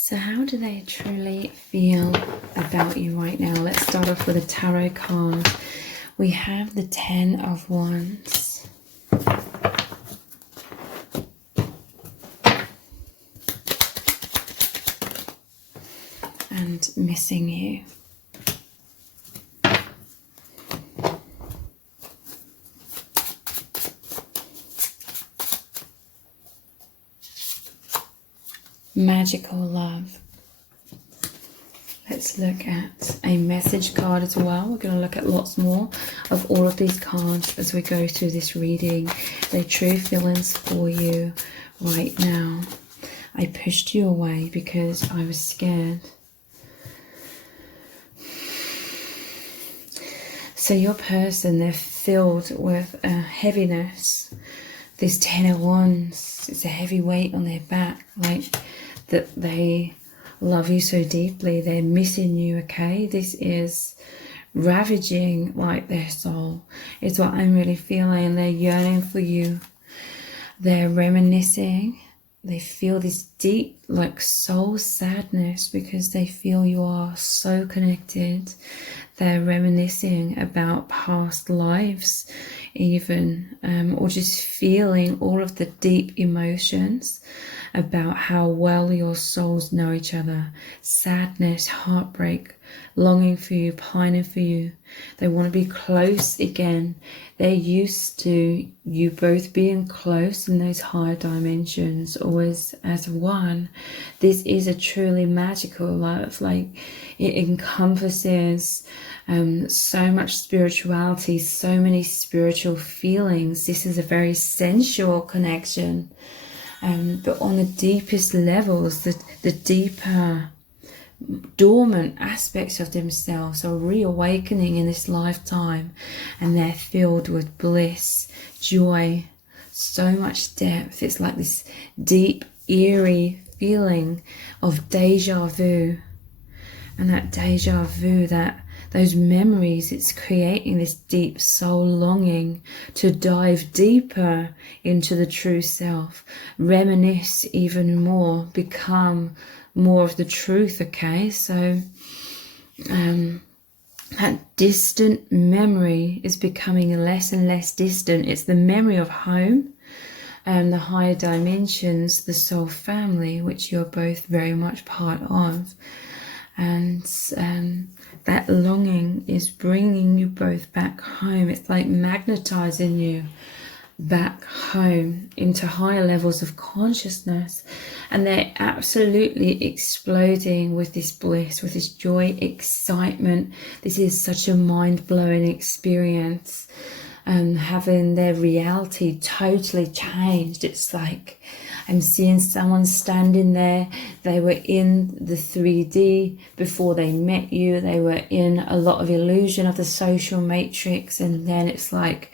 So how do they truly feel about you right now? Let's start off with a tarot card. We have the 10 of Wands. And missing you. Magical love. Let's look at a message card as well. We're going to look at lots more of all of these cards as we go through this reading. Their true feelings for you right now. I pushed you away because I was scared. So your person, they're filled with a heaviness. This 10 of Wands, it's a heavy weight on their back, like that they love you so deeply, they're missing you, okay? This is ravaging like their soul. It's what I'm really feeling. They're yearning for you. They're reminiscing. They feel this deep like soul sadness because they feel you are so connected. They're reminiscing about past lives even, or just feeling all of the deep emotions about how well your souls know each other. Sadness, heartbreak, longing for you, pining for you. They want to be close again. They're used to you both being close in those higher dimensions, always as one. This is a truly magical love. Like, it encompasses so much spirituality, so many spiritual feelings. This is a very sensual connection. But on the deepest levels, the deeper dormant aspects of themselves are reawakening in this lifetime, and they're filled with bliss, joy, so much depth. It's like this deep, eerie feeling of deja vu. And that deja vu, those memories, it's creating this deep soul longing to dive deeper into the true self, reminisce even more, become more of the truth, okay? So that distant memory is becoming less and less distant. It's the memory of home and the higher dimensions, the soul family, which you're both very much part of. And that longing is bringing you both back home. It's like magnetizing you back home into higher levels of consciousness, and they're absolutely exploding with this bliss, with this joy, excitement. This is such a mind-blowing experience, and having their reality totally changed. It's like I'm seeing someone standing there. They were in the 3D before they met you. They were in a lot of illusion of the social matrix, and then it's like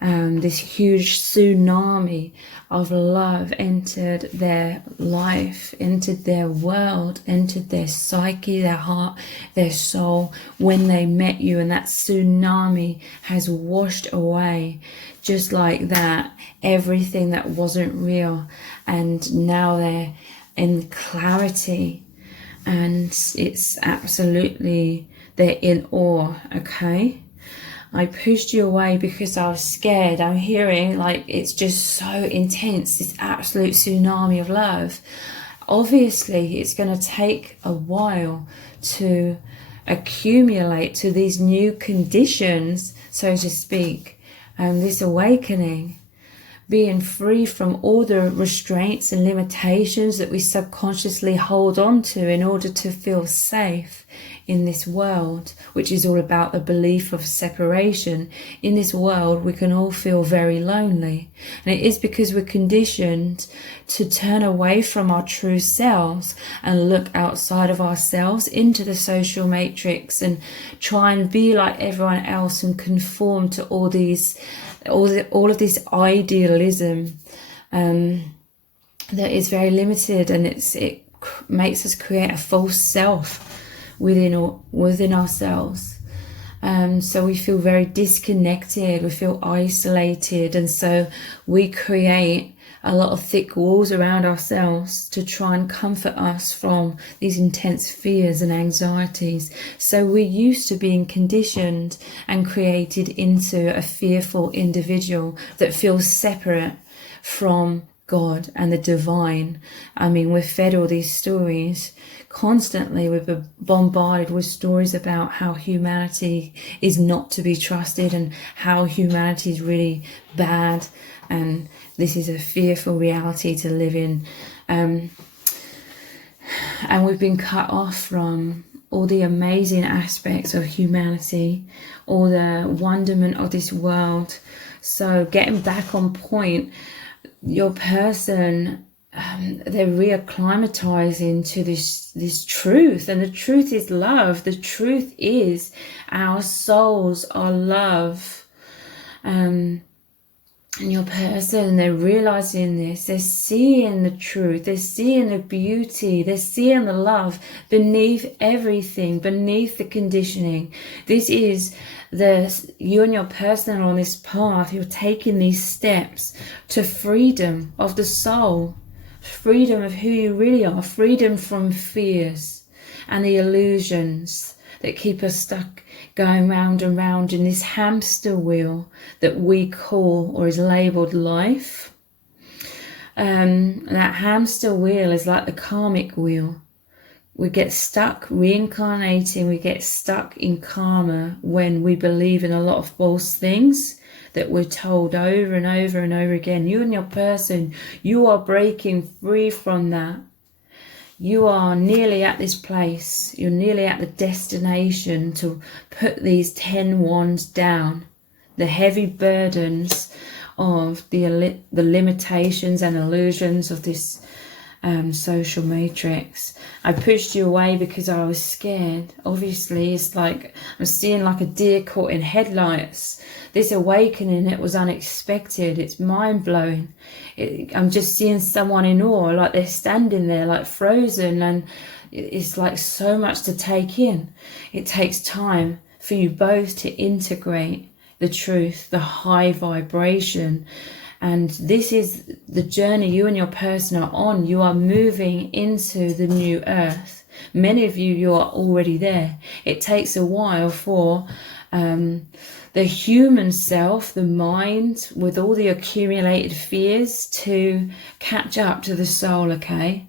this huge tsunami of love entered their life, entered their world, entered their psyche, their heart, their soul when they met you, and that tsunami has washed away just like that everything that wasn't real, and now they're in clarity, and it's absolutely, they're in awe, okay? I pushed you away because I was scared. I'm hearing like it's just so intense, this absolute tsunami of love. Obviously, it's going to take a while to accumulate to these new conditions, so to speak, and this awakening, being free from all the restraints and limitations that we subconsciously hold on to in order to feel safe in this world, which is all about the belief of separation. In this world, we can all feel very lonely. And it is because we're conditioned to turn away from our true selves and look outside of ourselves into the social matrix and try and be like everyone else and conform to all of this idealism that is very limited, and it makes us create a false self within ourselves. So we feel very disconnected, we feel isolated, and so we create a lot of thick walls around ourselves to try and comfort us from these intense fears and anxieties. So we're used to being conditioned and created into a fearful individual that feels separate from God and the divine. I mean, we're fed all these stories constantly. We're bombarded with stories about how humanity is not to be trusted and how humanity is really bad, and this is a fearful reality to live in. And we've been cut off from all the amazing aspects of humanity, all the wonderment of this world. So getting back on point, your person, they're reacclimatizing to this truth, and the truth is love. The truth is our souls are love. And your person, they're realizing this, they're seeing the truth, they're seeing the beauty, they're seeing the love beneath everything, beneath the conditioning. This is you and your person are on this path. You're taking these steps to freedom of the soul, freedom of who you really are, freedom from fears and the illusions that keep us stuck going round and round in this hamster wheel that we call, or is labelled, life. That hamster wheel is like the karmic wheel. We get stuck reincarnating, we get stuck in karma when we believe in a lot of false things that we're told over and over and over again. You and your person, you are breaking free from that. You are nearly at this place. You're nearly at the destination to put these 10 wands down, the heavy burdens of the limitations and illusions of this social matrix. I pushed you away because I was scared. Obviously, it's like I'm seeing like a deer caught in headlights. This awakening, it was unexpected. It's mind-blowing. I'm just seeing someone in awe, like they're standing there like frozen, and it's like so much to take in. It takes time for you both to integrate the truth, the high vibration. And this is the journey you and your person are on. You are moving into the new earth. Many of you are already there. It takes a while for the human self, the mind, with all the accumulated fears, to catch up to the soul, okay?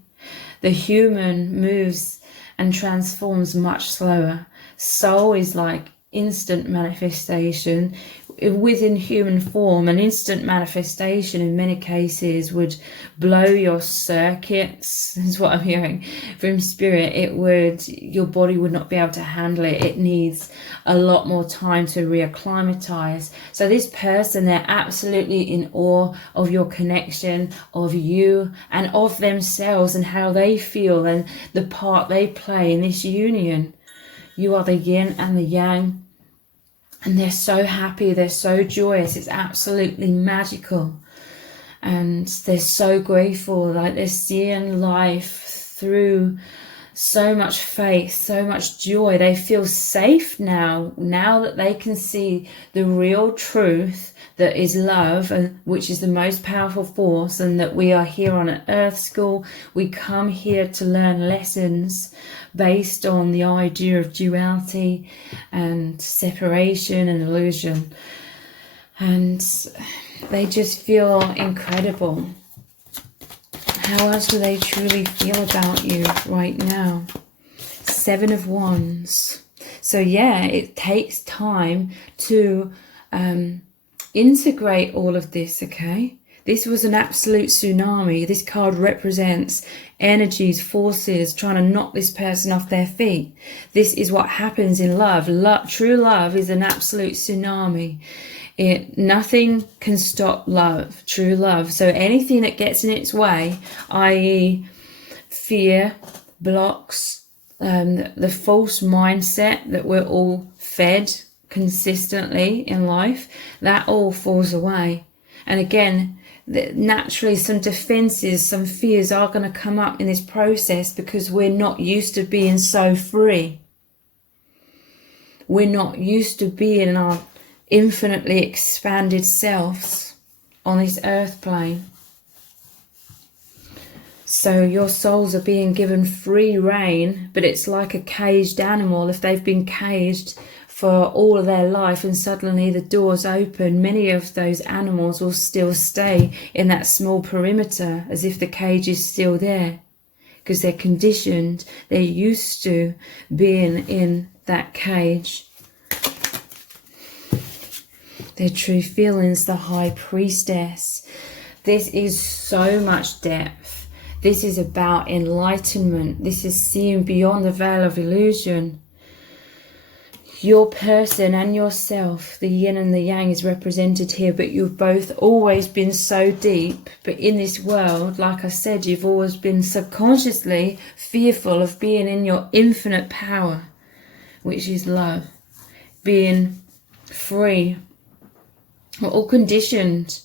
The human moves and transforms much slower. Soul is like instant manifestation within human form. An instant manifestation in many cases would blow your circuits, is what I'm hearing from spirit. Your body would not be able to handle it. It needs a lot more time to reacclimatize. So this person, they're absolutely in awe of your connection, of you and of themselves and how they feel and the part they play in this union. You are the yin and the yang. And they're so happy, they're so joyous, it's absolutely magical. And they're so grateful, like they're seeing life through so much faith, so much joy. They feel safe now that they can see the real truth that is love, and which is the most powerful force, and that we are here on an earth school. We come here to learn lessons based on the idea of duality and separation and illusion. And they just feel incredible. How else do they truly feel about you right now? 7 of Wands. So yeah, it takes time to integrate all of this, okay? This was an absolute tsunami. This card represents energies, forces trying to knock this person off their feet. This is what happens in love. True love is an absolute tsunami. Nothing can stop love, true love. So anything that gets in its way, i.e. fear, blocks, the false mindset that we're all fed consistently in life, that all falls away. And again, naturally some defenses, some fears are going to come up in this process because we're not used to being so free. We're not used to being our infinitely expanded selves on this earth plane. So your souls are being given free rein, but it's like a caged animal. If they've been caged for all of their life and suddenly the doors open, many of those animals will still stay in that small perimeter as if the cage is still there, because they're conditioned, they're used to being in that cage. Their true feelings, the High Priestess. This is so much depth. This is about enlightenment. This is seeing beyond the veil of illusion. Your person and yourself, the yin and the yang is represented here, but you've both always been so deep. But in this world, like I said, you've always been subconsciously fearful of being in your infinite power, which is love, being free. We're all conditioned.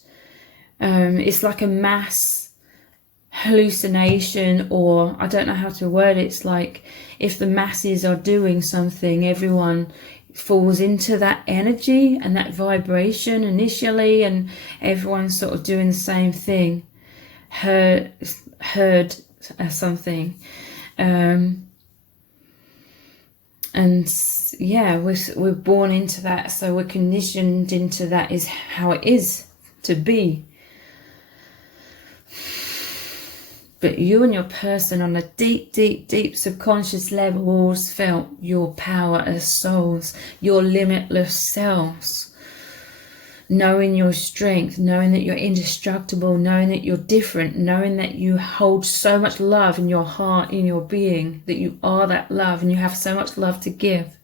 It's like a mass hallucination, or I don't know how to word it. It's like if the masses are doing something, everyone falls into that energy and that vibration initially, and everyone's sort of doing the same thing, heard something, and yeah, we're born into that, so we're conditioned into that is how it is to be. But you and your person on a deep subconscious level always felt your power as souls, your limitless selves. Knowing your strength, knowing that you're indestructible, knowing that you're different, knowing that you hold so much love in your heart, in your being, that you are that love and you have so much love to give.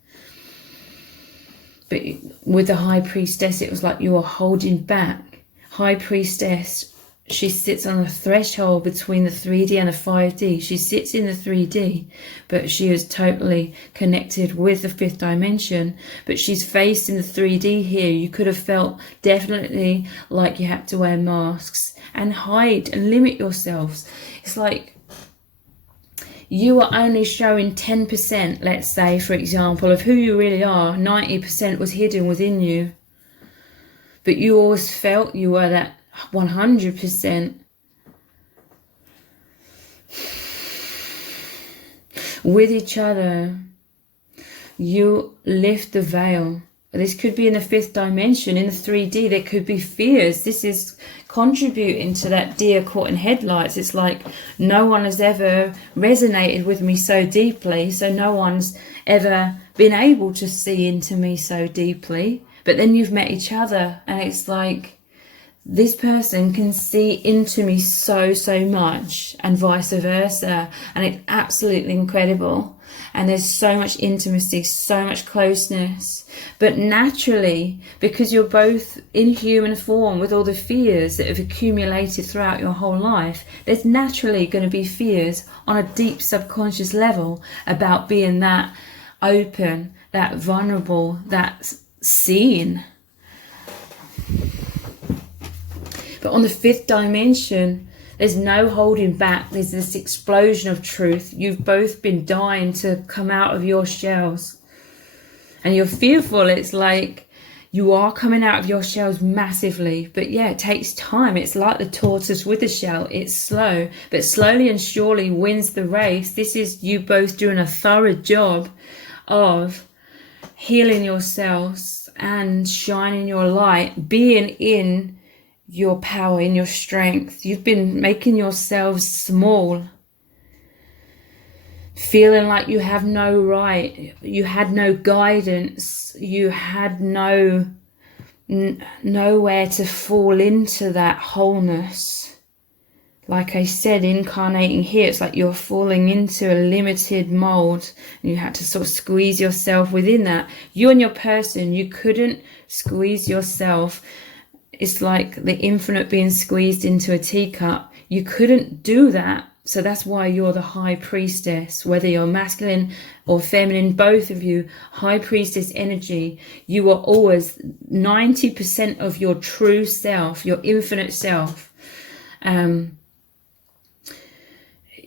But with the High Priestess, it was like you were holding back. High Priestess, she sits on the threshold between the 3D and the 5D. She sits in the 3D, but she is totally connected with the 5th dimension. But she's facing the 3D here. You could have felt definitely like you had to wear masks and hide and limit yourselves. It's like you are only showing 10%, let's say, for example, of who you really are. 90% was hidden within you. But you always felt you were that 100%. With each other, you lift the veil. This could be in the 5th dimension, in the 3D, there could be fears. This is contributing to that deer caught in headlights. It's like no one has ever resonated with me so deeply, so no one's ever been able to see into me so deeply. But then you've met each other, and it's like this person can see into me so much, and vice versa, and it's absolutely incredible. And there's so much intimacy, so much closeness. But naturally, because you're both in human form with all the fears that have accumulated throughout your whole life, there's naturally going to be fears on a deep subconscious level about being that open, that vulnerable, that seen. But on the 5th dimension, there's no holding back. There's this explosion of truth. You've both been dying to come out of your shells. And you're fearful. It's like you are coming out of your shells massively. But yeah, it takes time. It's like the tortoise with the shell. It's slow. But slowly and surely wins the race. This is you both doing a thorough job of healing yourselves and shining your light, being in your power, in your strength. You've been making yourselves small, feeling like you have no right, you had no guidance, you had nowhere to fall into that wholeness. Like I said, incarnating here, it's like you're falling into a limited mold, and you had to sort of squeeze yourself within that. You and your person, you couldn't squeeze yourself. It's like the infinite being squeezed into a teacup. You couldn't do that. So that's why you're the High Priestess. Whether you're masculine or feminine, both of you, High Priestess energy, you are always 90% of your true self, your infinite self.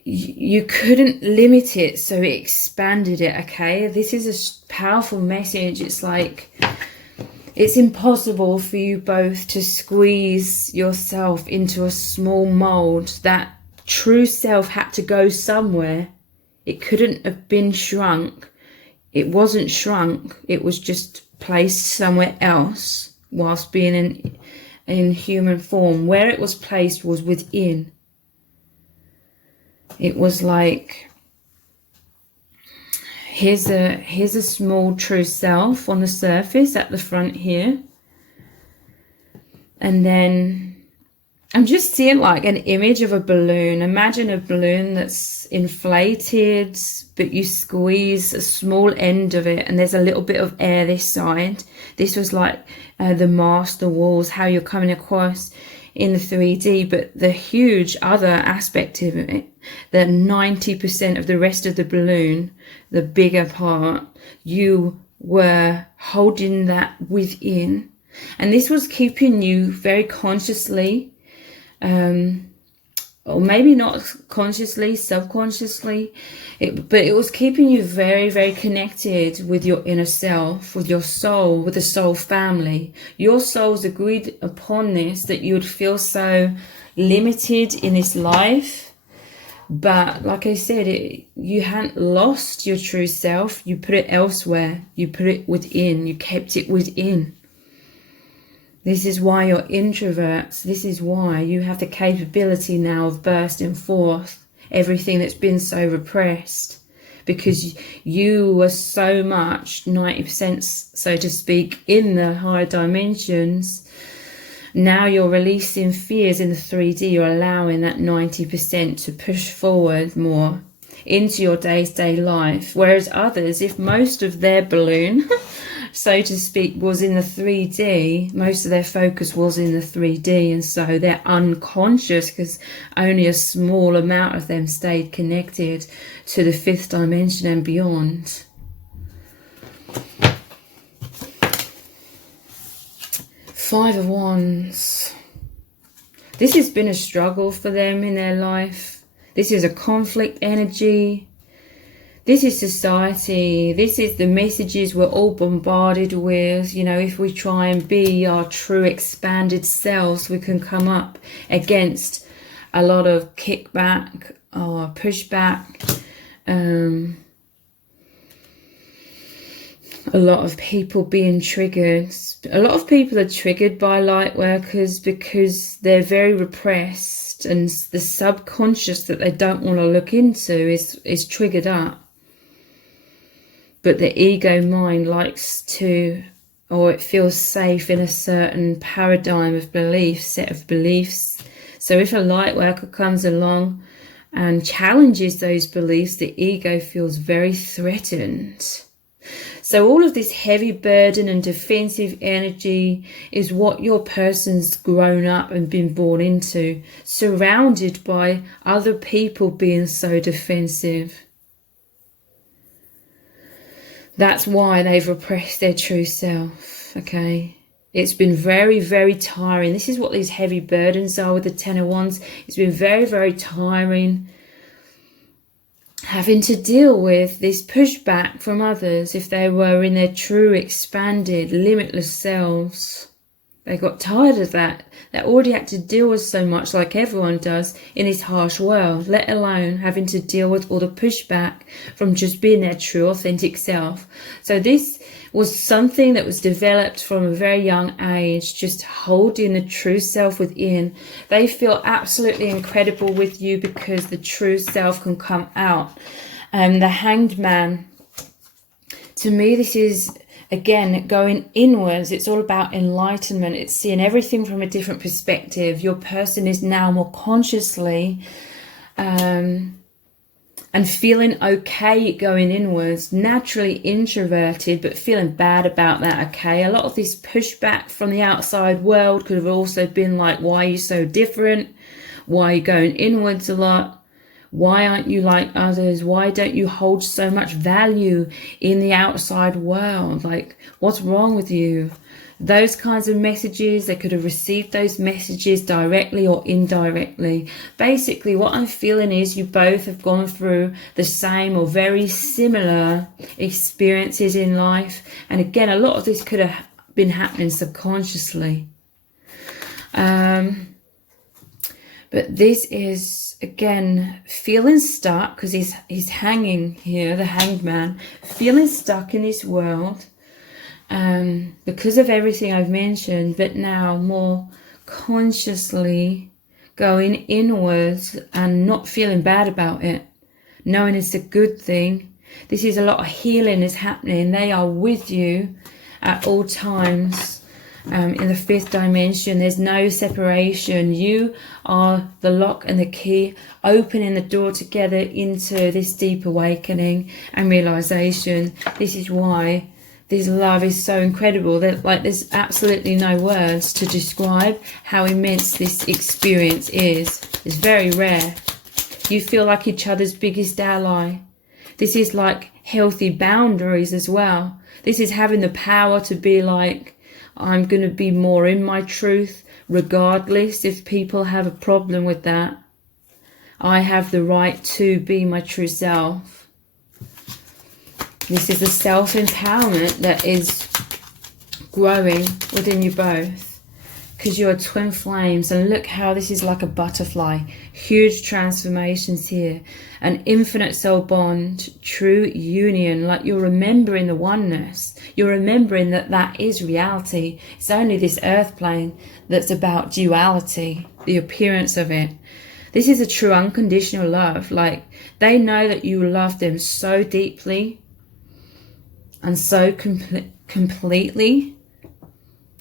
You couldn't limit it, so it expanded it, okay? This is a powerful message. It's like it's impossible for you both to squeeze yourself into a small mold that true self had to go somewhere. It couldn't have been shrunk. It wasn't shrunk. It was just placed somewhere else whilst being in human form. Where it was placed was within. It was like, here's a small true self on the surface at the front here. And then I'm just seeing like an image of a balloon. Imagine a balloon that's inflated, but you squeeze a small end of it and there's a little bit of air this side. This was like the mast, the walls, how you're coming across in the 3D, but the huge other aspect of it, that 90% of the rest of the balloon, the bigger part, you were holding that within. And this was keeping you very consciously, or maybe not consciously, subconsciously, but it was keeping you very, very connected with your inner self, with your soul, with the soul family. Your souls agreed upon this, that you would feel so limited in this life. But like I said, you hadn't lost your true self. You put it elsewhere. You put it within. You kept it within. This is why you're introverts. This is why you have the capability now of bursting forth everything that's been so repressed. Because you were so much, 90%, so to speak, in the higher dimensions. Now you're releasing fears in the 3D. You're allowing that 90% to push forward more into your day-to-day life. Whereas others, if most of their balloon, so to speak, was in the 3D, most of their focus was in the 3D, and so they're unconscious because only a small amount of them stayed connected to the 5th dimension and beyond. Five of Wands. This has been a struggle for them in their life. This is a conflict energy. This is society. This is the messages we're all bombarded with. You know, if we try and be our true expanded selves, we can come up against a lot of kickback or pushback. A lot of people being triggered. A lot of people are triggered by light workers because they're very repressed, and the subconscious that they don't want to look into is triggered up. But the ego mind likes to, or it feels safe in a certain paradigm of beliefs, set of beliefs. So if a light worker comes along and challenges those beliefs, the ego feels very threatened. So all of this heavy burden and defensive energy is what your person's grown up and been born into, surrounded by other people being so defensive. That's why they've repressed their true self, okay? It's been very, very tiring. This is what these heavy burdens are with the Ten of Wands. It's been very, very tiring having to deal with this pushback from others if they were in their true, expanded, limitless selves. They got tired of that. They already had to deal with so much, like everyone does, in this harsh world, let alone having to deal with all the pushback from just being their true, authentic self. So this was something that was developed from a very young age, just holding the true self within. They feel absolutely incredible with you because the true self can come out. The Hanged Man, to me, this is, again, going inwards. It's all about enlightenment. It's seeing everything from a different perspective. Your person is now more consciously and feeling okay going inwards, naturally introverted, but feeling bad about that, okay? A lot of this pushback from the outside world could have also been like, why are you so different? Why are you going inwards a lot? Why aren't you like others? Why don't you hold so much value in the outside world? Like, what's wrong with you? Those kinds of messages, they could have received those messages directly or indirectly. Basically, what I'm feeling is you both have gone through the same or very similar experiences in life. And again, a lot of this could have been happening subconsciously. But But this is, again, feeling stuck, because he's hanging here, the hanged man, feeling stuck in this world because of everything I've mentioned, but now more consciously going inwards and not feeling bad about it, knowing it's a good thing. This is a lot of healing is happening. They are with you at all times. In the fifth dimension, there's no separation. You are the lock and the key, opening the door together into this deep awakening and realization. This is why this love is so incredible, that like there's absolutely no words to describe how immense this experience is. It's very rare. You feel like each other's biggest ally. This is like healthy boundaries as well. This is having the power to be like, I'm going to be more in my truth, regardless if people have a problem with that. I have the right to be my true self. This is the self-empowerment that is growing within you both, because you're twin flames. And look how this is like a butterfly. Huge transformations here. An infinite soul bond, true union, like you're remembering the oneness. You're remembering that that is reality. It's only this earth plane that's about duality, the appearance of it. This is a true unconditional love. Like they know that you love them so deeply and so completely.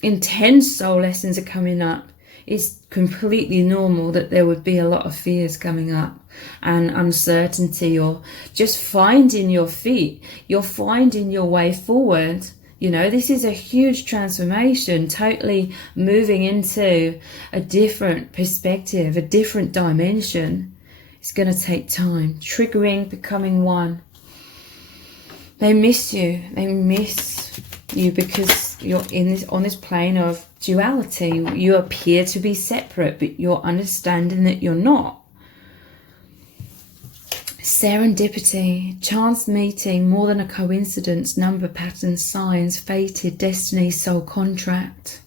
Intense soul lessons are coming up. It's completely normal that there would be a lot of fears coming up and uncertainty, or just finding your feet. You're finding your way forward. You know, this is a huge transformation, totally moving into a different perspective, a different dimension. It's going to take time. Triggering, becoming one. They miss you. They miss you because you're in this, on this plane of duality. You appear to be separate, but you're understanding that you're not. Serendipity, chance meeting, more than a coincidence, number, pattern, signs, fated, destiny, soul contract.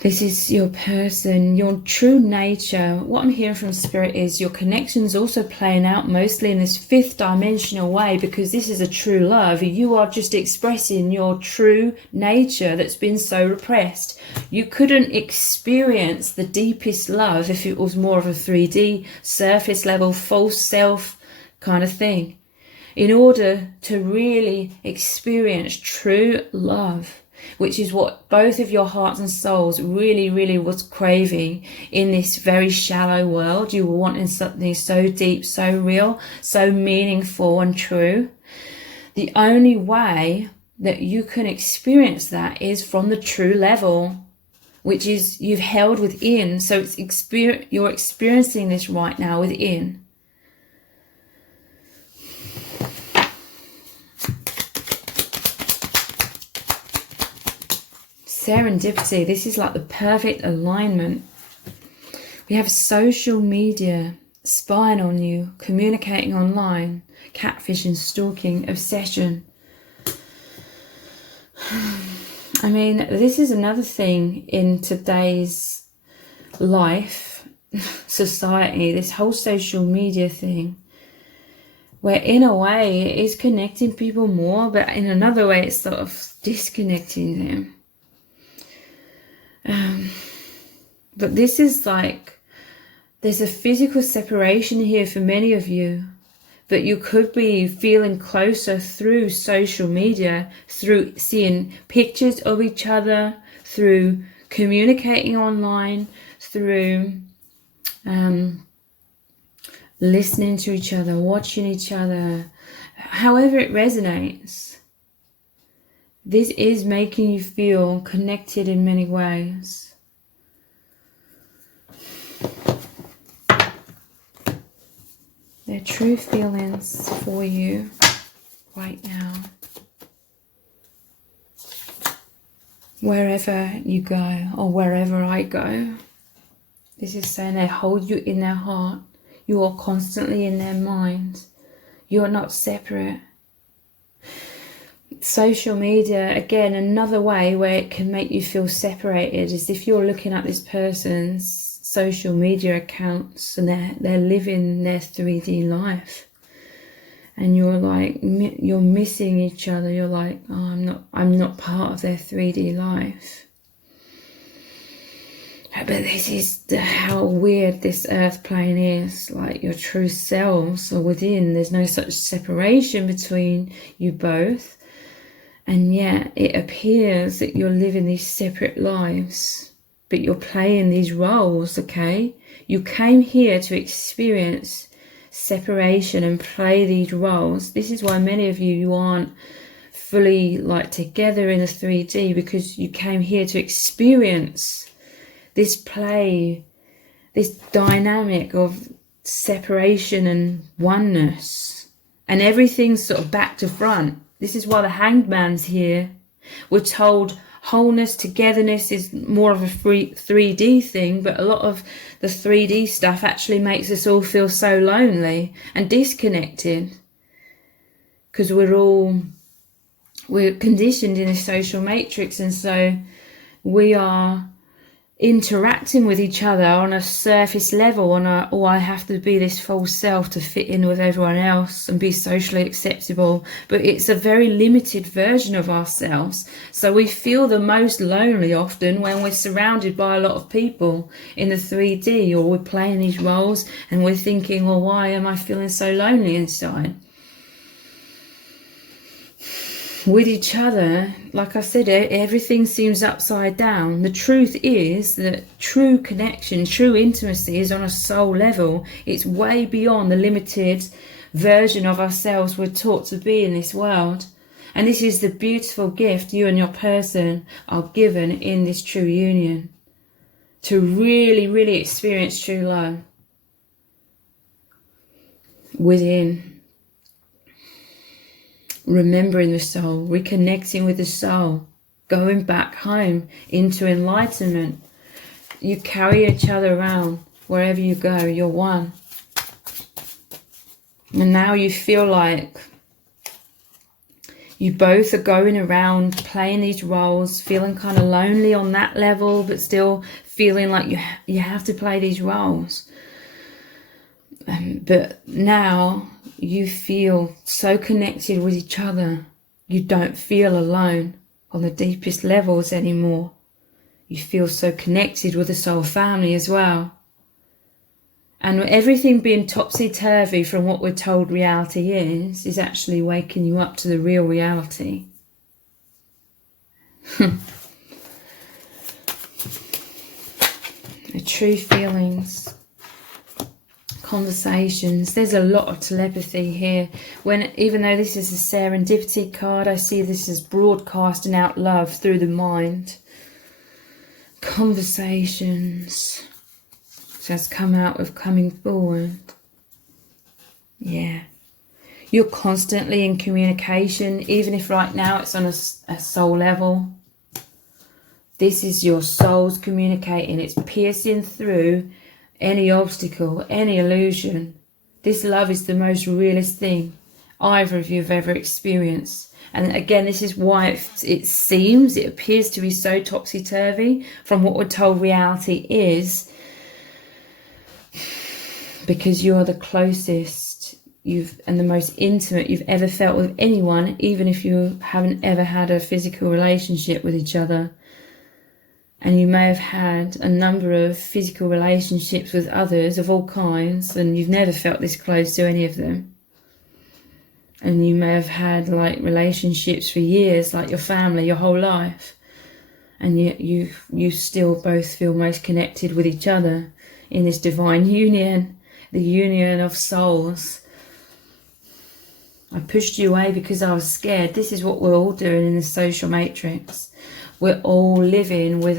This is your person, your true nature. What I'm hearing from Spirit is your connection's also playing out mostly in this fifth dimensional way, because this is a true love. You are just expressing your true nature that's been so repressed. You couldn't experience the deepest love if it was more of a 3D, surface level, false self kind of thing. In order to really experience true love, which is what both of your hearts and souls really, really was craving in this very shallow world. You were wanting something so deep, so real, so meaningful and true. The only way that you can experience that is from the true level, which is you've held within. So it's you're experiencing this right now within. Serendipity, this is like the perfect alignment. We have social media spying on you, communicating online, catfishing, stalking, obsession. I mean, this is another thing in today's life, society, this whole social media thing, where in a way it is connecting people more, but in another way it's sort of disconnecting them. But this is like, there's a physical separation here for many of you, but you could be feeling closer through social media, through seeing pictures of each other, through communicating online, through listening to each other, watching each other, however it resonates. This is making you feel connected in many ways. They're true feelings for you right now. Wherever you go, or wherever I go, this is saying they hold you in their heart. You are constantly in their mind. You are not separate. Social media, again, another way where it can make you feel separated is if you're looking at this person's social media accounts and they're living their 3D life. And you're like, you're missing each other. You're like, oh, I'm not part of their 3D life. But this is how weird this earth plane is. Like, your true selves are within. There's no such separation between you both. And yet it appears that you're living these separate lives. But you're playing these roles, okay? You came here to experience separation and play these roles. This is why many of you aren't fully like together in a 3D, because you came here to experience this play, this dynamic of separation and oneness, and everything's sort of back to front. This is why the Hanged Man's here. We're told wholeness, togetherness is more of a 3D thing, but a lot of the 3D stuff actually makes us all feel so lonely and disconnected, because we're conditioned in a social matrix, and so we are interacting with each other on a surface level, I have to be this false self to fit in with everyone else and be socially acceptable. But it's a very limited version of ourselves. So we feel the most lonely often when we're surrounded by a lot of people in the 3D, or we're playing these roles and we're thinking, well, why am I feeling so lonely inside? With each other, like I said, everything seems upside down. The truth is that true connection, true intimacy is on a soul level. It's way beyond the limited version of ourselves we're taught to be in this world. And this is the beautiful gift you and your person are given in this true union, to really, really experience true love within. Remembering the soul, reconnecting with the soul, going back home into enlightenment. You carry each other around wherever you go. You're one. And now you feel like you both are going around playing these roles, feeling kind of lonely on that level, but still feeling like you have to play these roles. But now you feel so connected with each other. You don't feel alone on the deepest levels anymore. You feel so connected with the soul family as well. And everything being topsy-turvy from what we're told reality is actually waking you up to the real reality. The true feelings. Conversations. There's a lot of telepathy here. Even though this is a serendipity card, I see this as broadcasting out love through the mind. Conversations. So it's come out of coming forward. Yeah. You're constantly in communication, even if right now it's on a soul level. This is your souls communicating. It's piercing through any obstacle, any illusion. This love is the most realist thing either of you have ever experienced. And again, this is why it appears to be so topsy-turvy from what we're told reality is, because you are the closest and the most intimate you've ever felt with anyone, even if you haven't ever had a physical relationship with each other. And you may have had a number of physical relationships with others of all kinds, and you've never felt this close to any of them. And you may have had like relationships for years, like your family, your whole life. And yet you still both feel most connected with each other in this divine union, the union of souls. I pushed you away because I was scared. This is what we're all doing in the social matrix. We're all living with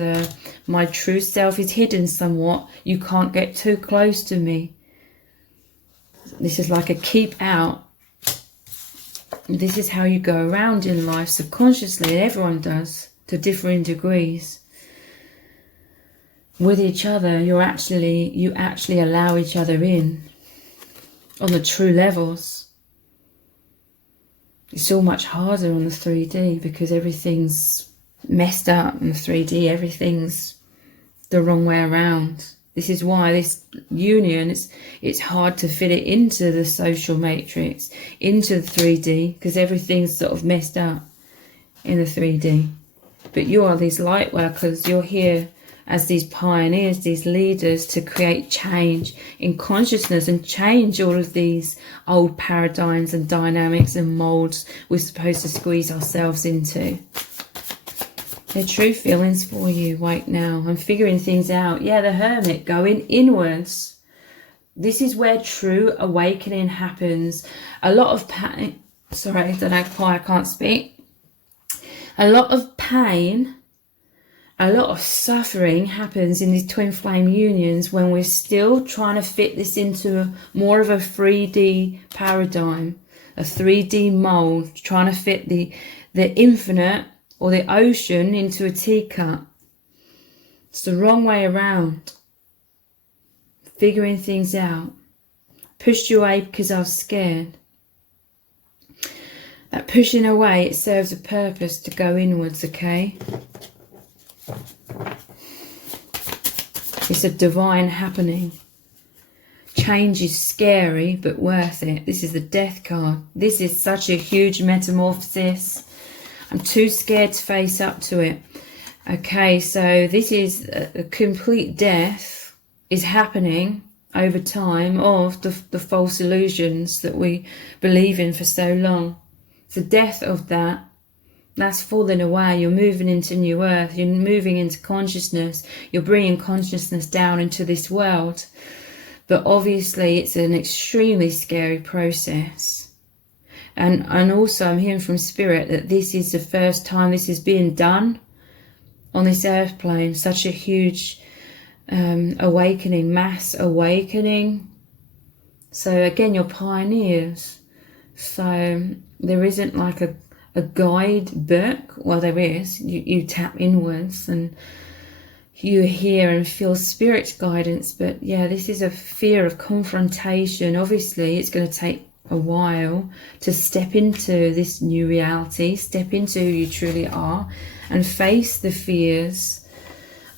my true self is hidden somewhat. You can't get too close to me. This is like a keep out. This is how you go around in life subconsciously. Everyone does to differing degrees. With each other, you actually allow each other in on the true levels. It's all much harder on the 3D because everything's messed up in the 3D. Everything's the wrong way around. This is why this union, it's hard to fit it into the social matrix, into the 3D, because everything's sort of messed up in the 3D. But you are these light workers. You're here as these pioneers, these leaders, to create change in consciousness and change all of these old paradigms and dynamics and molds we're supposed to squeeze ourselves into. Their true feelings for you right now. I'm figuring things out. Yeah, the Hermit, going inwards. This is where true awakening happens. A lot of pain. Sorry, I don't know why I can't speak. A lot of pain, a lot of suffering happens in these twin flame unions when we're still trying to fit this into more of a 3D paradigm, a 3D mold, trying to fit the infinite or the ocean into a teacup. It's the wrong way around. Figuring things out. Pushed you away because I was scared. That pushing away, it serves a purpose to go inwards, okay? It's a divine happening. Change is scary, but worth it. This is the Death card. This is such a huge metamorphosis. I'm too scared to face up to it. Okay, so this is a complete death is happening over time of the false illusions that we believe in for so long. The death of that's falling away. You're moving into new earth. You're moving into consciousness. You're bringing consciousness down into this world. But obviously it's an extremely scary process. And also I'm hearing from Spirit that this is the first time this is being done on this earth plane. Such a huge awakening, mass awakening. So again, you're pioneers. So there isn't like a guide book. Well, there is. You tap inwards and you hear and feel Spirit's guidance. But yeah, this is a fear of confrontation. Obviously, it's going to take a while to step into this new reality, step into who you truly are and face the fears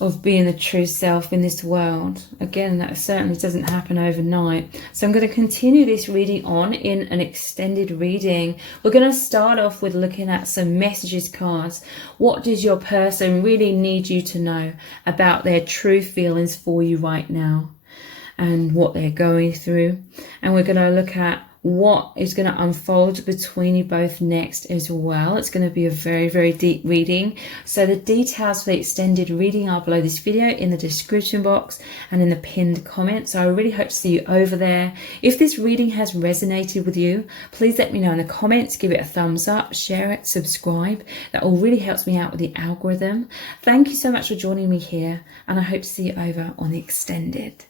of being the true self in this world. Again, that certainly doesn't happen overnight. So I'm going to continue this reading on in an extended reading. We're going to start off with looking at some messages cards. What does your person really need you to know about their true feelings for you right now and what they're going through? And we're going to look at what is going to unfold between you both next as well. It's going to be a very, very deep reading. So the details for the extended reading are below this video in the description box and in the pinned comment. So I really hope to see you over there. If this reading has resonated with you, please let me know in the comments. Give it a thumbs up, share it, subscribe. That all really helps me out with the algorithm. Thank you so much for joining me here, and I hope to see you over on the extended.